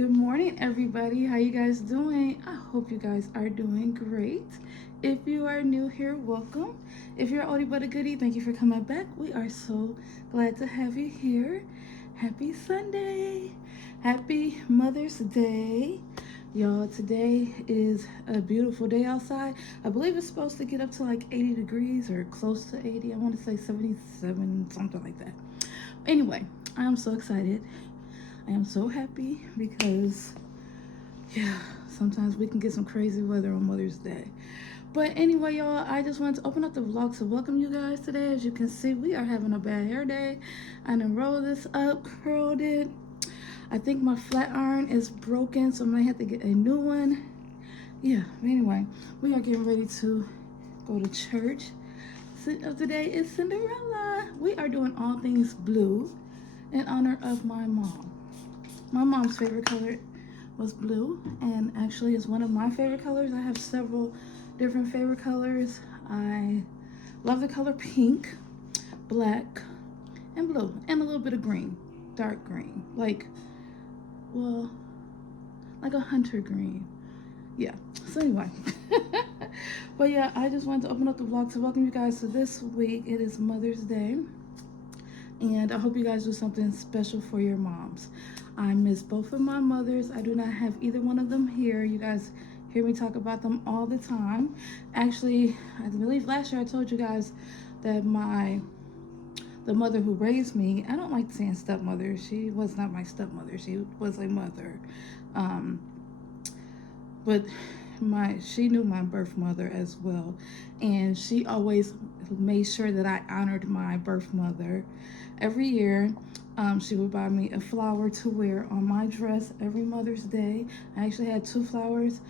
Good morning, everybody. How you guys doing? I hope you guys are doing great. If you are new here, welcome. If you're oldie but a goodie, thank you for coming back. We are so glad to have you here. Happy Sunday. Happy Mother's Day. Y'all, today is a beautiful day outside. I believe it's supposed to get up to like 80 degrees or close to 80. I want to say 77, something like that. Anyway, I am so excited. I am so happy because, yeah, sometimes we can get some crazy weather on Mother's Day. But anyway, y'all, I just wanted to open up the vlog to welcome you guys today. As you can see, we are having a bad hair day. I done rolled this up, curled it. I think my flat iron is broken, so I might have to get a new one. Yeah, anyway, we are getting ready to go to church. Today is Cinderella. We are doing all things blue in honor of my mom. My mom's favorite color was blue, and actually it's one of my favorite colors. I have several different favorite colors. I love the color pink, black, and blue, and a little bit of green, dark green, like a hunter green. Yeah, so anyway. But yeah, I just wanted to open up the vlog to welcome you guys to this week. It is Mother's Day, and I hope you guys do something special for your moms. I miss both of my mothers. I do not have either one of them here. You guys hear me talk about them all the time. Actually, I believe last year I told you guys that the mother who raised me, I don't like saying stepmother. She was not my stepmother. She was a mother. But she knew my birth mother as well, and she always made sure that I honored my birth mother. Every year, she would buy me a flower to wear on my dress every Mother's Day. I actually had 2 flowers.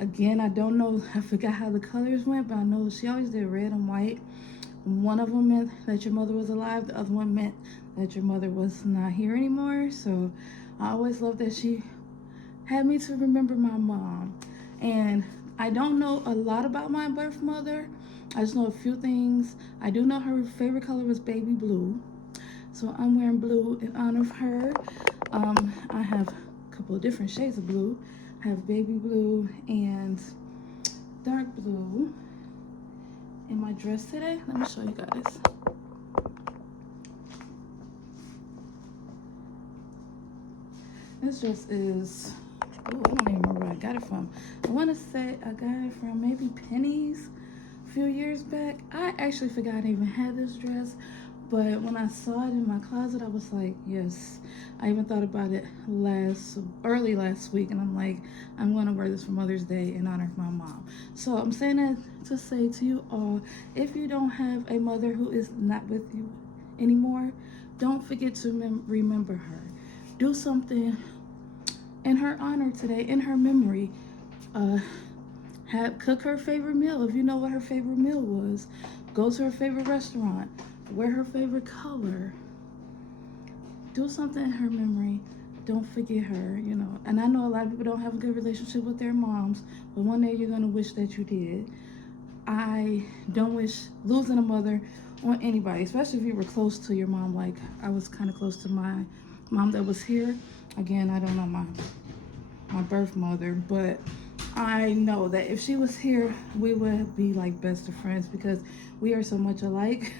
Again, I don't know, I forgot how the colors went, but I know she always did red and white. One of them meant that your mother was alive, the other one meant that your mother was not here anymore. So I always loved that she had me to remember my mom. And I don't know a lot about my birth mother. I just know a few things. I do know her favorite color was baby blue. So I'm wearing blue in honor of her. I have a couple of different shades of blue. I have baby blue and dark blue in my dress today. Let me show you guys. This dress is, I don't even remember where I got it from. I want to say I got it from maybe Penny's a few years back. I actually forgot I even had this dress, but when I saw it in my closet, I was like, yes. I even thought about it early last week, and I'm like, I'm going to wear this for Mother's Day in honor of my mom. So I'm saying that to say to you all, if you don't have a mother who is not with you anymore, don't forget to remember her. Do something in her honor today, in her memory. Cook her favorite meal if you know what her favorite meal was. Go to her favorite restaurant. Wear her favorite color. Do something in her memory. Don't forget her, you know. And I know a lot of people don't have a good relationship with their moms, but one day you're gonna wish that you did. I don't wish losing a mother on anybody, especially if you were close to your mom. Like I was kind of close to my mom that was here. Again, I don't know my birth mother, but I know that if she was here, we would be like best of friends because we are so much alike.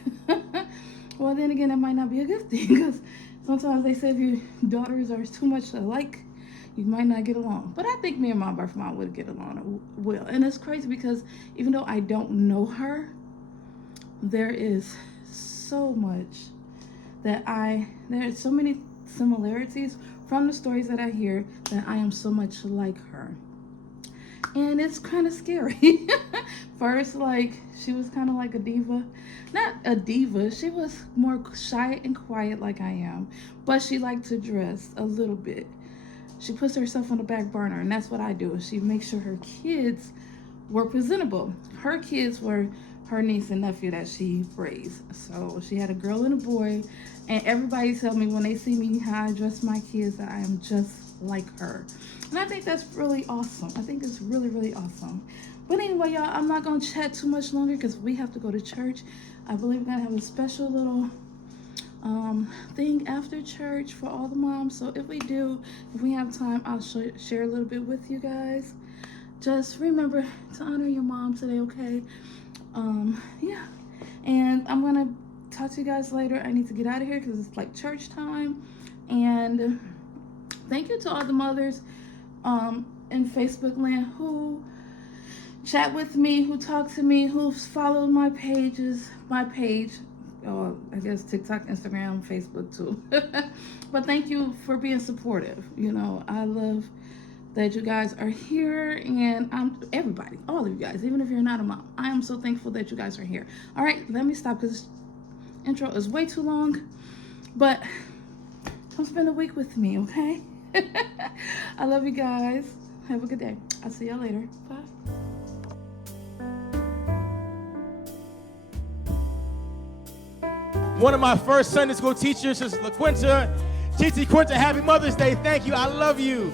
Well, then again, it might not be a good thing because sometimes they say if your daughters are too much alike, you might not get along. But I think me and my birth mom would get along well. And it's crazy because even though I don't know her, there is so much there's so many similarities from the stories that I hear that I am so much like her. And it's kind of scary. First, like, she was kind of like a diva. Not a diva, she was more shy and quiet like I am. But she liked to dress a little bit. She puts herself on the back burner, and that's what I do. She makes sure her kids were presentable. Her kids were her niece and nephew that she raised. So she had a girl and a boy. And everybody tell me when they see me how I dress my kids that I am just like her. And I think that's really awesome. I think it's really, really awesome. But anyway, y'all, I'm not going to chat too much longer because we have to go to church. I believe we're going to have a special little thing after church for all the moms. So if we have time, I'll share a little bit with you guys. Just remember to honor your mom today, okay? Yeah. And I'm gonna talk to you guys later. I need to get out of here because it's like church time. And thank you to all the mothers in Facebook land who chat with me, who talk to me, who follow my page, I guess TikTok, Instagram, Facebook too. But thank you for being supportive. You know, I love that you guys are here, and everybody, all of you guys, even if you're not a mom, I am so thankful that you guys are here. All right, let me stop because this intro is way too long, but come spend a week with me, okay? I love you guys. Have a good day. I'll see y'all later. Bye. One of my first Sunday school teachers is LaQuinta. TT Quinta, happy Mother's Day. Thank you. I love you.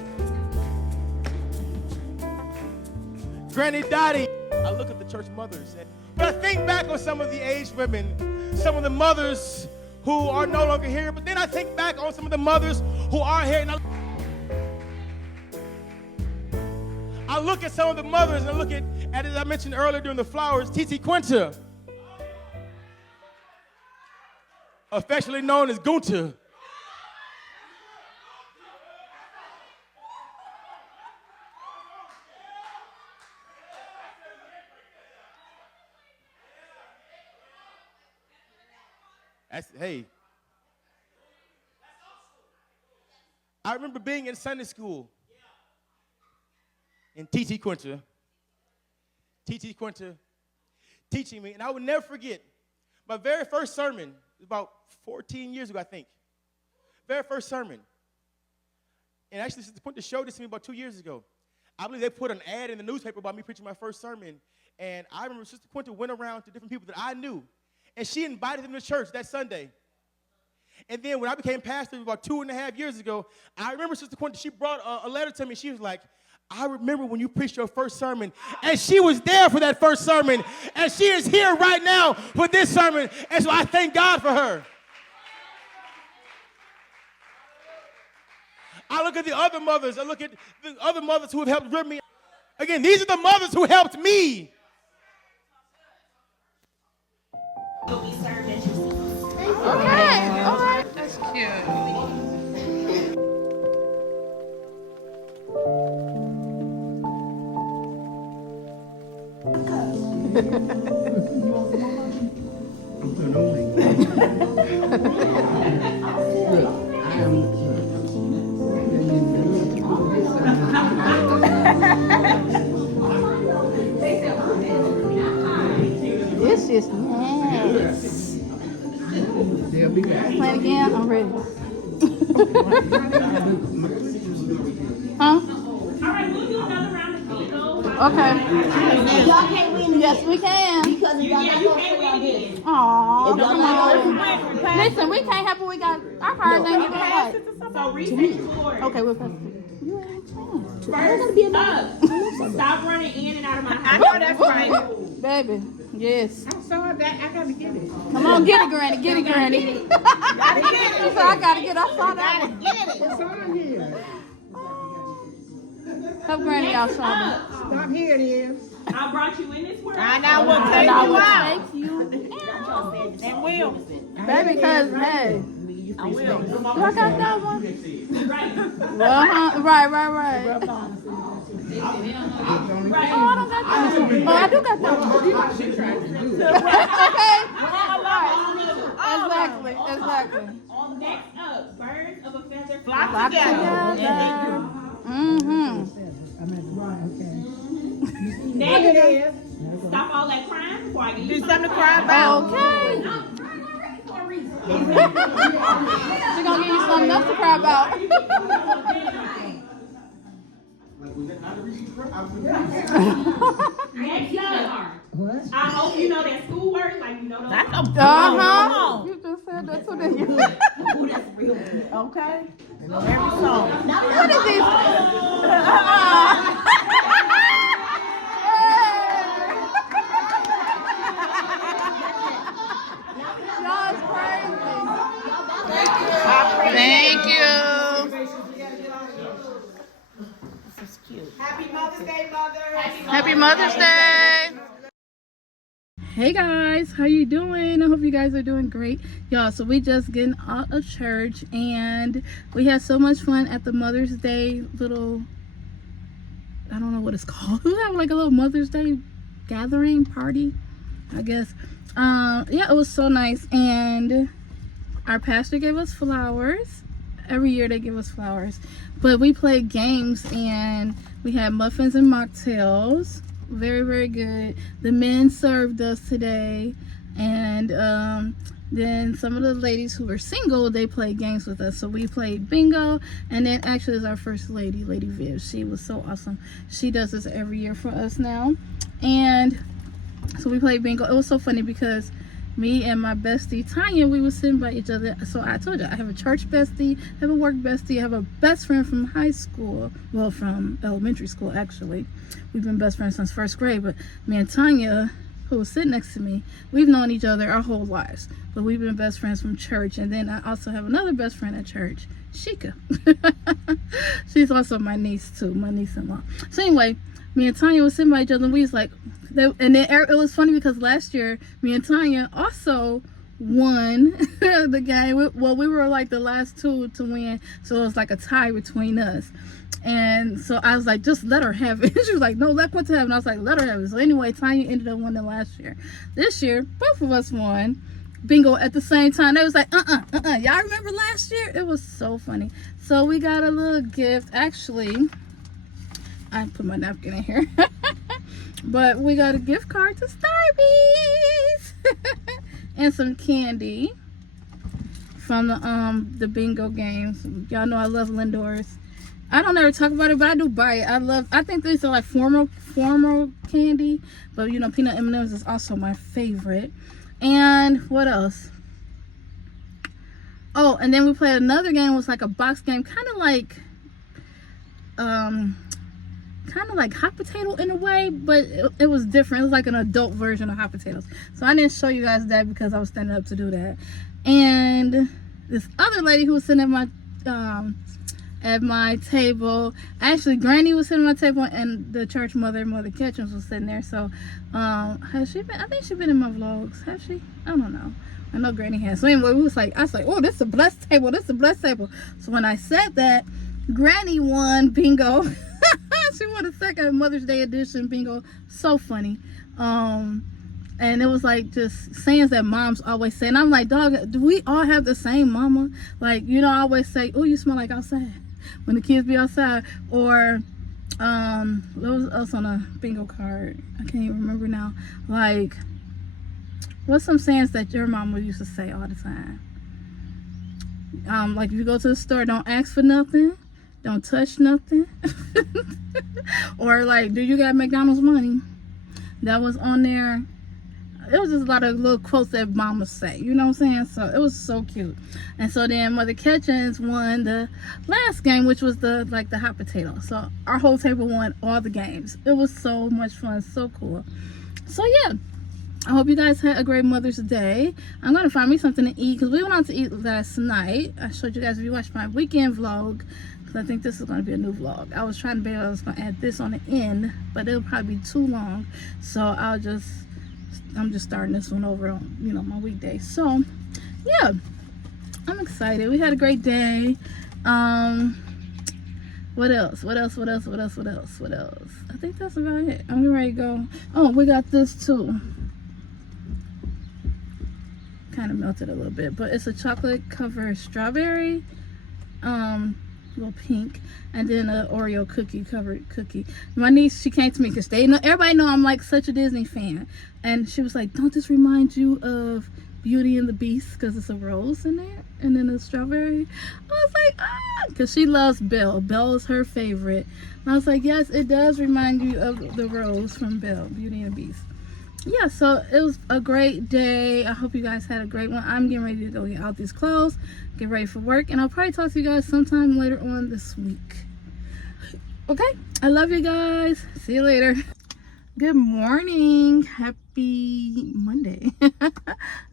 Granny Dottie. I look at the church mothers and I think back on some of the aged women, some of the mothers who are no longer here, but then I think back on some of the mothers who are here, and I look at some of the mothers and I look at, as I mentioned earlier during the flowers, TT Quinta, affectionately known as Gunta. Hey, I remember being in Sunday school and TT Quinta teaching me, and I would never forget my very first sermon, about 14 years ago, I think. Very first sermon. And actually, Sister Quinta showed this to me about 2 years ago. I believe they put an ad in the newspaper about me preaching my first sermon, and I remember Sister Quinta went around to different people that I knew, and she invited them to church that Sunday. And then when I became pastor about 2.5 years ago, I remember Sister Quinta, she brought a letter to me. She was like, I remember when you preached your first sermon. And she was there for that first sermon. And she is here right now for this sermon. And so I thank God for her. I look at the other mothers. I look at the other mothers who have helped rear me. Again, these are the mothers who helped me. Okay, all right. That's cute. This is nice. They'll be back. Play it again. I'm ready. Huh? All right, we'll do another round of bingo. Okay. Y'all can't win Yes, we can. because of y'all. Yeah, you can't win again. Aww. If y'all not gonna Listen, we can't help it. We got our cards ain't even right. So reset your order. Okay, we'll pass it. You ain't chance. First up, stop running in and out of my house. I know that's right. Baby, yes. I'm sorry that I gotta get it. Come on, get it, Granny. Get it, Granny. Gotta get She said, I gotta get it. I saw that Gotta one. get it. It's on here. Help Granny out, Shonda. Stop, here it is. I brought you in this world. And I will take And you I will out. take you. And will. Baby, cause, hey. I will. Do I got that one? Right. Well, right. Right. Oh, I don't got that one. Oh, I do got that one. Okay. Exactly. Next up, birds of a feather Flock together. Next, It is. stop all that crying before I get Do you something to cry about. Okay. I'm ready for a reason. She's gonna give you something else to cry about. Next up, What? I hope you know that schoolwork, like you know those. Uh-huh. You just said that to them. Okay. Every song. What is this? Y'all is crazy. That's cute. Happy Mother's Day, Mother. Happy Mother's Day. Hey guys, how you doing? I hope you guys are doing great. Y'all, so we just getting out of church and we had so much fun at the Mother's Day little, I don't know what it's called. We have like a little Mother's Day gathering party, I guess. Yeah, it was so nice, and our pastor gave us flowers. Every year they give us flowers, but we played games and we had muffins and mocktails. Very, very good. The men served us today, and then some of the ladies who were single, they played games with us. So we played bingo, and then actually is our first lady, Lady Viv. She was so awesome. She does this every year for us now, and so we played bingo. It was so funny because me and my bestie Tanya, we were sitting by each other. So I told you, I have a church bestie, I have a work bestie, I have a best friend from high school, well, from elementary school actually. We've been best friends since first grade, but me and Tanya, who was sitting next to me, we've known each other our whole lives, but we've been best friends from church. And then I also have another best friend at church, Shika. She's also my niece too, my niece-in-law. So anyway, me and Tanya was sitting by each other, and we was like, and then it was funny because last year me and Tanya also won the game. Well, we were like the last two to win, so it was like a tie between us. And so I was like, just let her have it. She was like, no, let Quinta have it. And I was like, let her have it. So anyway, Tanya ended up winning last year. This year, both of us won bingo at the same time. They was like, y'all remember last year? It was so funny. So we got a little gift. Actually, I put my napkin in here. But we got a gift card to Starbucks and some candy from the bingo games. Y'all know I love Lindor's. I don't ever talk about it, but I do buy it. I think these are like formal candy, but you know, peanut M&Ms is also my favorite. And what else? Oh, and then we played another game. It was like a box game, kind of like hot potato in a way, but it was different. It was like an adult version of hot potatoes. So I didn't show you guys that because I was standing up to do that. And this other lady who was sitting at my table, actually Granny was sitting at my table, and the church mother Ketchums was sitting there. So has she been? I think she's been in my vlogs. Has she? I don't know. I know Granny has. So anyway, I was like, oh, this is a blessed table. This is a blessed table. So when I said that, Granny won bingo. She won the second Mother's Day edition bingo. So funny. And it was like just sayings that moms always say. And I'm like, dog, do we all have the same mama? Like, you know, I always say, oh, you smell like outside when the kids be outside. Or what was else on a bingo card? I can't even remember now. Like, what's some sayings that your mama used to say all the time? Like, if you go to the store, don't ask for nothing. Don't touch nothing. Or like, do you got McDonald's money? That was on there. It was just a lot of little quotes that mamas say, you know what I'm saying? So it was so cute. And so then Mother Ketchens won the last game, which was the hot potato. So our whole table won all the games. It was so much fun, so cool. So yeah, I hope you guys had a great Mother's Day. I'm gonna find me something to eat because we went out to eat last night. I showed you guys, if you watched my weekend vlog, I think this is going to be a new vlog. I was trying to be able to add this on the end, but it'll probably be too long. So I'm just starting this one over on, you know, my weekday. So yeah, I'm excited. We had a great day. What else? I think that's about it. I'm getting ready to go. Oh, we got this too. Kind of melted a little bit, but it's a chocolate covered strawberry. Little pink, and then an Oreo cookie covered cookie. My niece, she came to me because everybody know I'm like such a Disney fan, and she was like, don't this remind you of Beauty and the Beast, because it's a rose in there and then a strawberry? I was like, because she loves Belle. Belle is her favorite. And I was like, yes, it does remind you of the rose from Belle, Beauty and the Beast. Yeah, so it was a great day. I hope you guys had a great one. I'm getting ready to go get out these clothes, get ready for work, and I'll probably talk to you guys sometime later on this week. Okay, I love you guys. See you later. Good morning. Happy Monday.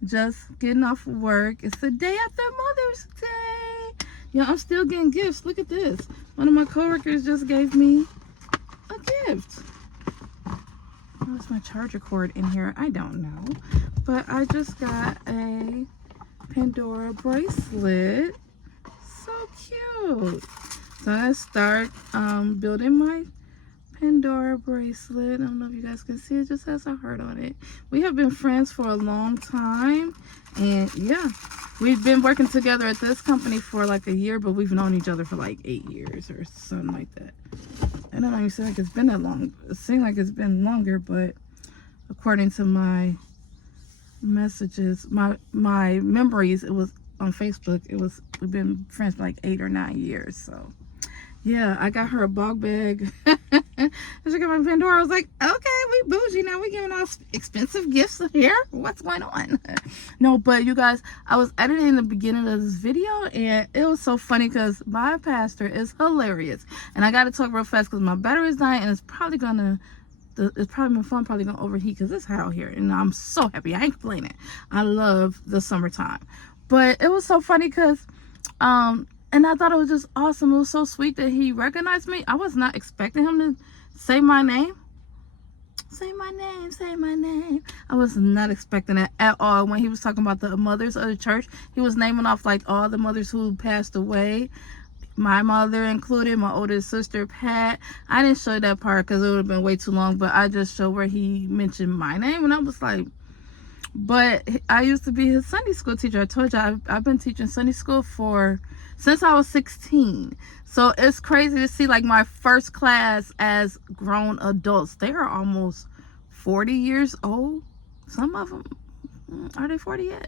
Just getting off work. It's the day after Mother's Day. Yeah, I'm still getting gifts. Look at this. One of my coworkers just gave me gift. What's my charger cord in here? I don't know. But I just got a Pandora bracelet. So cute. So I'm gonna start building my Pandora bracelet. I don't know if you guys can see it, just has a heart on it. We have been friends for a long time, and yeah, we've been working together at this company for like a year, but we've known each other for like 8 years or something like that. I don't even seem like it's been that long. It seems like it's been longer, but according to my messages, my memories, it was on Facebook, we've been friends for like 8 or 9 years. So yeah, I got her a bog bag. She got my Pandora. I was like, okay, we bougie now. We giving out expensive gifts here. What's going on? No, but you guys, I was editing the beginning of this video, and it was so funny because my pastor is hilarious. And I got to talk real fast because my battery is dying, and it's probably gonna. My phone probably gonna overheat because it's hot out here, and I'm so happy. I ain't complaining. I love the summertime, but it was so funny because and I thought it was just awesome. It was so sweet that he recognized me. I was not expecting him to say my name. Say my name, say my name. I was not expecting that at all. When he was talking about the mothers of the church, he was naming off like all the mothers who passed away. My mother included, my oldest sister, Pat. I didn't show that part because it would have been way too long, but I just showed where he mentioned my name, and I was like, but I used to be his Sunday school teacher. I told you I've been teaching Sunday school since I was 16. So it's crazy to see like my first class as grown adults. They are almost 40 years old. Some of them, are they 40 yet?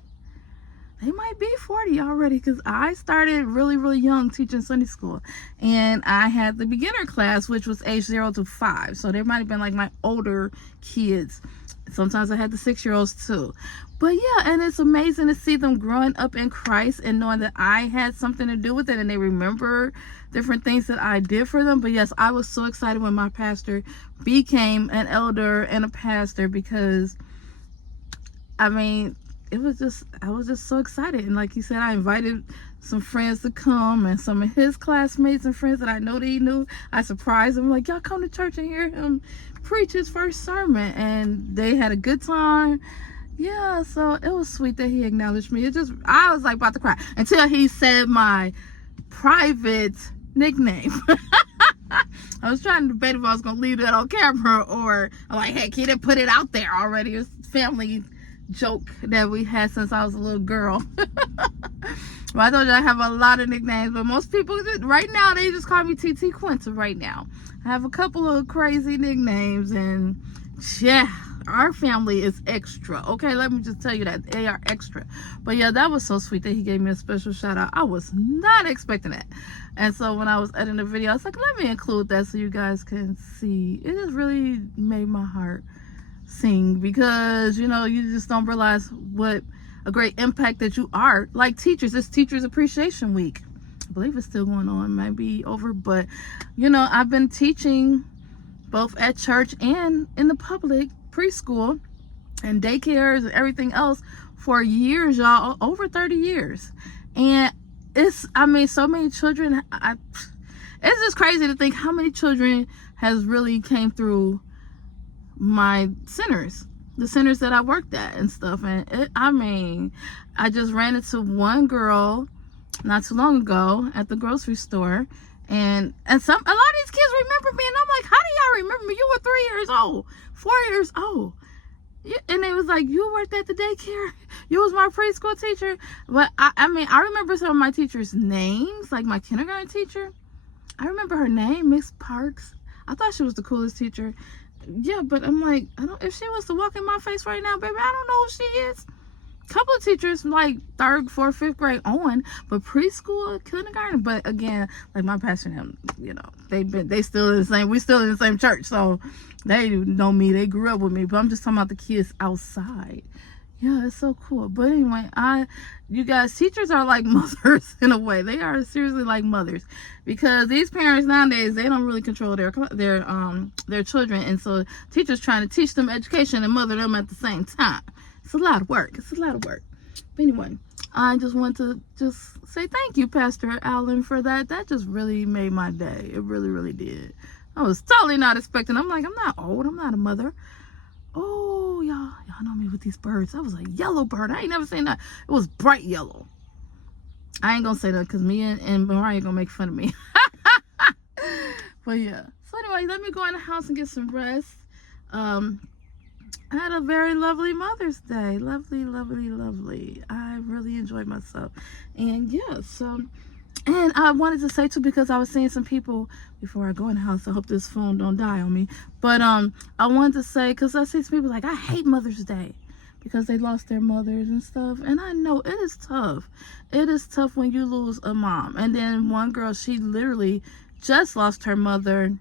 They might be 40 already, because I started really, really young teaching Sunday school. And I had the beginner class, which was age 0 to 5. So they might have been like my older kids. Sometimes I had the 6-year-olds too. But yeah, and it's amazing to see them growing up in Christ and knowing that I had something to do with it, and they remember different things that I did for them. But yes, I was so excited when my pastor became an elder and a pastor, because I mean, I was just so excited. And like he said, I invited some friends to come, and some of his classmates and friends that I know that he knew. I surprised them, like, y'all come to church and hear him preach his first sermon, and they had a good time. Yeah, so it was sweet that he acknowledged me. I was like about to cry until he said my private nickname. I was trying to debate if I was gonna leave that on camera, or I'm like, heck, he didn't put it out there already. It's family joke that we had since I was a little girl. Well, I told you I have a lot of nicknames, but most people right now, they just call me TT Quinta right now. I have a couple of crazy nicknames, and yeah, our family is extra. Okay, let me just tell you that they are extra. But yeah, that was so sweet that he gave me a special shout out. I was not expecting that. And so when I was editing the video, I was like, let me include that so you guys can see. It just really made my heart sing, because you know, you just don't realize what a great impact that you are. Like teachers, it's Teachers Appreciation Week. I believe it's still going on, might be over, but you know, I've been teaching both at church and in the public preschool and daycares and everything else for years, y'all, over 30 years. And I mean, so many children, it's just crazy to think how many children has really came through my centers, the centers that I worked at and stuff. And I mean, I just ran into one girl not too long ago at the grocery store, and a lot of these kids remember me, and I'm like, how do y'all remember me? You were 3 years old, 4 years old. And they was like, you worked at the daycare? You was my preschool teacher? But I mean, I remember some of my teachers' names, like my kindergarten teacher. I remember her name, Miss Parks. I thought she was the coolest teacher. Yeah, but I'm like, if she was to walk in my face right now, baby, I don't know who she is. Couple of teachers like 3rd, 4th, 5th grade on, but preschool, kindergarten. But again, like my pastor and him, you know, we still in the same church, so they know me, they grew up with me. But I'm just talking about the kids outside. Yeah, it's so cool. But anyway, you guys, teachers are like mothers in a way. They are seriously like mothers, because these parents nowadays, they don't really control their children, and so teachers trying to teach them education and mother them at the same time. It's a lot of work. But anyway, I just want to say thank you, Pastor Allen, for that. That just really made my day. It really, really did. I was totally not expecting. I'm like, I'm not old. I'm not a mother. Oh, y'all know me with these birds. That was a yellow bird. I ain't never seen that. It was bright yellow. I ain't gonna say that because me and Mariah gonna make fun of me. But yeah. So anyway, let me go in the house and get some rest. I had a very lovely Mother's Day. Lovely, lovely, lovely. I really enjoyed myself. And yeah, so, and I wanted to say too, because I was seeing some people before I go in the house. I hope this phone don't die on me. But I wanted to say, because I see some people like, I hate Mother's Day because they lost their mothers and stuff. And I know it is tough. It is tough when you lose a mom. And then one girl, she literally just lost her mother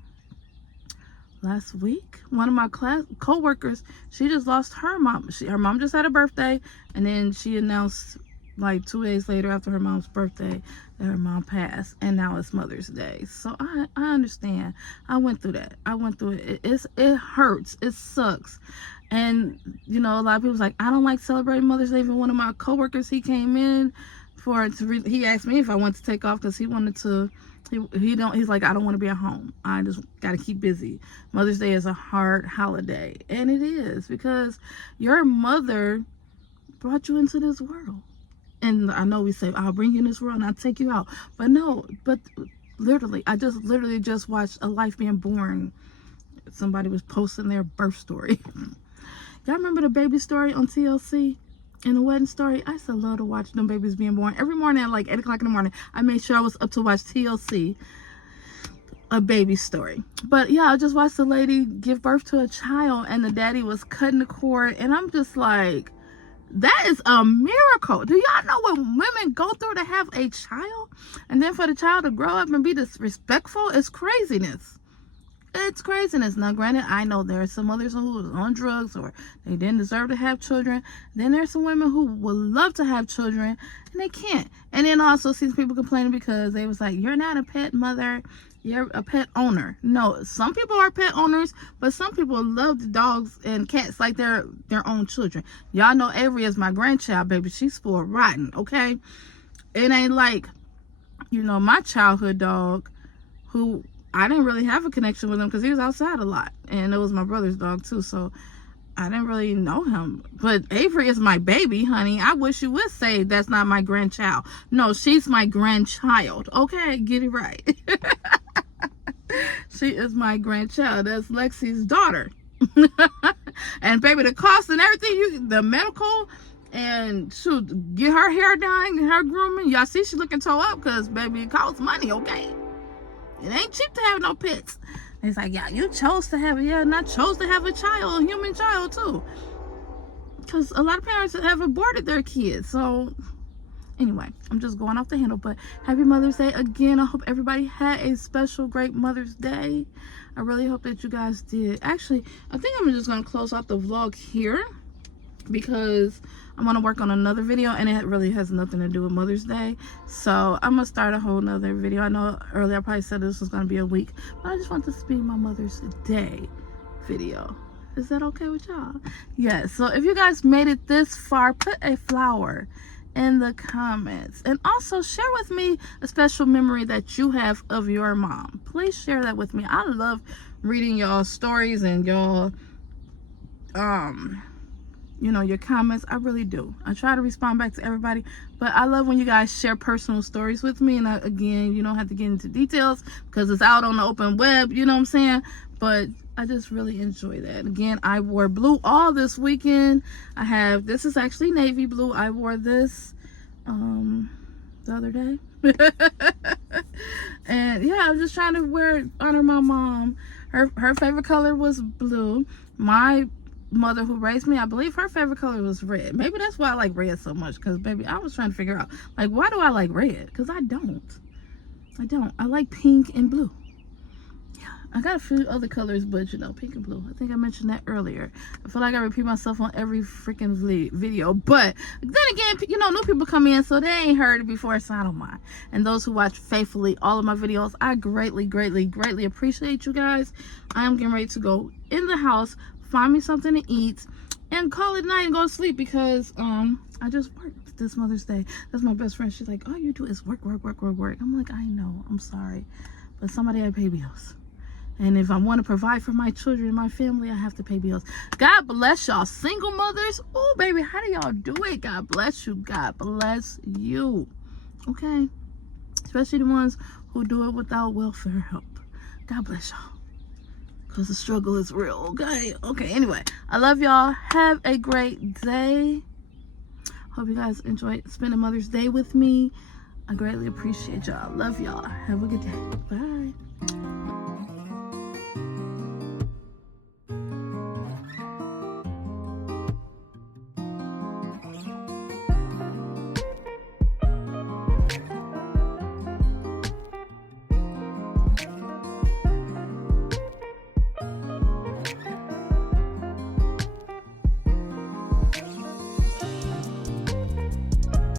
last week. One of my co-workers, she just lost her mom. Her mom just had a birthday, and then she announced like 2 days later after her mom's birthday that her mom passed, and now it's Mother's Day. So I understand. I went through that. I went through it. It hurts. It sucks. And you know, a lot of people's like, I don't like celebrating Mother's Day. Even one of my co-workers, he came in he asked me if I wanted to take off because he wanted to. He's like, I don't want to be at home. I just got to keep busy. Mother's Day is a hard holiday. And it is, because your mother brought you into this world. And I know we say, I'll bring you in this world and I'll take you out. But no, but literally, I literally just watched a life being born. Somebody was posting their birth story. Y'all remember the baby story on TLC? And the wedding story? I used to love to watch them babies being born. Every morning at like 8 o'clock in the morning, I made sure I was up to watch TLC, a baby story. But yeah, I just watched the lady give birth to a child and the daddy was cutting the cord. And I'm just like, that is a miracle. Do y'all know what women go through to have a child? And then for the child to grow up and be disrespectful, it's craziness. It's craziness. Now, granted, I know there are some mothers who are on drugs or they didn't deserve to have children. Then there's some women who would love to have children and they can't. And then also see people complaining because they was like, you're not a pet mother, you're a pet owner. No, some people are pet owners, but some people love the dogs and cats like their own children. Y'all know Avery is my grandchild, baby. She's spoiled rotten, okay? It ain't like, you know, my childhood dog, who I didn't really have a connection with him because he was outside a lot. And it was my brother's dog too, so I didn't really know him. But Avery is my baby, honey. I wish you would say that's not my grandchild. No, she's my grandchild. Okay, get it right. She is my grandchild. That's Lexi's daughter. And baby, the cost and everything, the medical, and shoot, get her hair done, get her grooming. Y'all see she looking toe up because baby, it costs money, okay? It ain't cheap to have no pets. And it's like, yeah, you chose to have it. Yeah, and I chose to have a child, a human child too. Because a lot of parents have aborted their kids. So anyway, I'm just going off the handle. But happy Mother's Day again. I hope everybody had a special, great Mother's Day. I really hope that you guys did. Actually, I think I'm just going to close out the vlog here because I'm going to work on another video and it really has nothing to do with Mother's Day. So I'm going to start a whole nother video. I know earlier I probably said this was going to be a week, but I just want this to be my Mother's Day video. Is that okay with y'all? Yes. So if you guys made it this far, put a flower in the comments and also share with me a special memory that you have of your mom. Please share that with me. I love reading y'all stories and y'all you know, your comments. I really do. I try to respond back to everybody, but I love when you guys share personal stories with me. And again, you don't have to get into details because it's out on the open web, you know what I'm saying? But I just really enjoy that. Again, I wore blue all this weekend. This is actually navy blue. I wore this the other day. And yeah, I'm just trying to honor my mom. Her favorite color was blue. My mother who raised me, I believe her favorite color was red. Maybe that's why I like red so much, because baby, I was trying to figure out, like, why do I like red? Because I don't. I like pink and blue. Yeah, I got a few other colors, but you know, pink and blue. I think I mentioned that earlier. I feel like I repeat myself on every freaking video, but then again, you know, new people come in, so they ain't heard it before, so I don't mind. And those who watch faithfully all of my videos, I greatly, greatly, greatly appreciate you guys. I am getting ready to go in the house, find me something to eat, and call it night and go to sleep because I just worked this Mother's Day. That's my best friend. She's like, all you do is work. I'm like, I know, I'm sorry, but somebody had to pay bills. And if I want to provide for my children and my family, I have to pay bills. God bless y'all. Single mothers. Oh, baby, how do y'all do it? God bless you. God bless you. Okay? Especially the ones who do it without welfare help. God bless y'all. Because the struggle is real. Okay? Okay, anyway. I love y'all. Have a great day. Hope you guys enjoy spending Mother's Day with me. I greatly appreciate y'all. Love y'all. Have a good day. Bye.